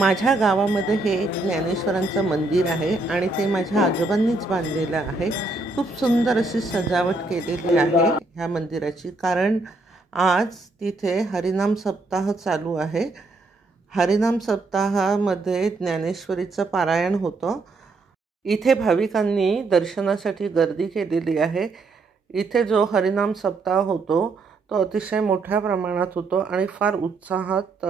माझ्या गावामध्ये हे एक ज्ञानेश्वरांचं मंदिर आहे आणि ते माझ्या आजोबांनीच बांधलेलं आहे। खूप सुंदर अशी सजावट केलेली आहे ह्या मंदिराची, कारण आज तिथे हरिनाम सप्ताह चालू आहे। हरिनाम सप्ताहामध्ये ज्ञानेश्वरीचं पारायण होतं। इथे भाविकांनी दर्शनासाठी गर्दी केलेली आहे। इथे जो हरिनाम सप्ताह होतो तो अतिशय मोठ्या प्रमाणात होतो आणि फार उत्साहात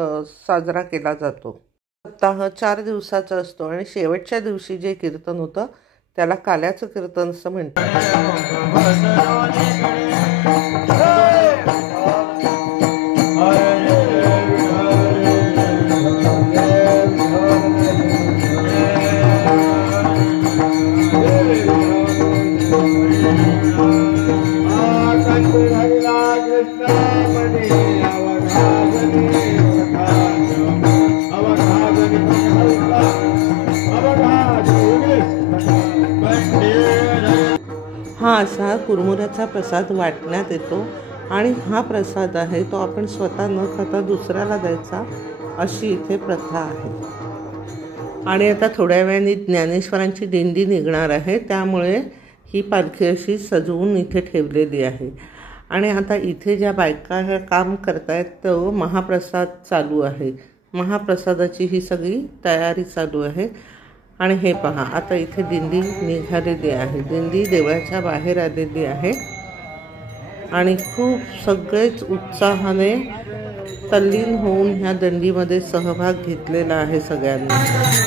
साजरा केला जातो। सप्ताह 4 दिवसाचा असतो आणि शेवटच्या दिवशी जे कीर्तन होतं त्याला काल्याचं कीर्तन असं म्हणतात। हा असा कुरमुऱ्याचा प्रसाद वाटण्यात येतो आणि हा प्रसाद आहे तो आपण स्वतः न खाता दुसऱ्याला द्यायचा, अशी इथे प्रथा आहे। आणि आता थोड्या वेळाने ज्ञानेश्वरांची दिंडी निघणार आहे, त्यामुळे ही पालखी अशी सजवून इथे ठेवलेली आहे। आणि आता इथे ज्या बायका काम करतायत तो महाप्रसाद चालू आहे। महाप्रसादाची ही सगळी तयारी चालू आहे। आणि हे पहा, आता इथे दिंडी निघालेली आहे। दिंडी देवळाच्या बाहेर आलेली आहे आणि खूप सगळेच उत्साहाने तल्लीन होऊन ह्या दिंडीमध्ये सहभाग घेतलेला आहे सगळ्यांनी।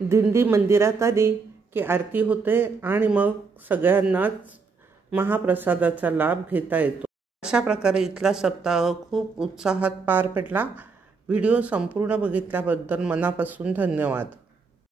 दिंडी मंदिरात आली की आरती होते आणि मग सगळ्यांनाच महाप्रसादाचा लाभ घेता येतो। अशा प्रकारे इथला सप्ताह खूप उत्साहात पार पडला। व्हिडिओ संपूर्ण बघितल्याबद्दल मनापासून धन्यवाद।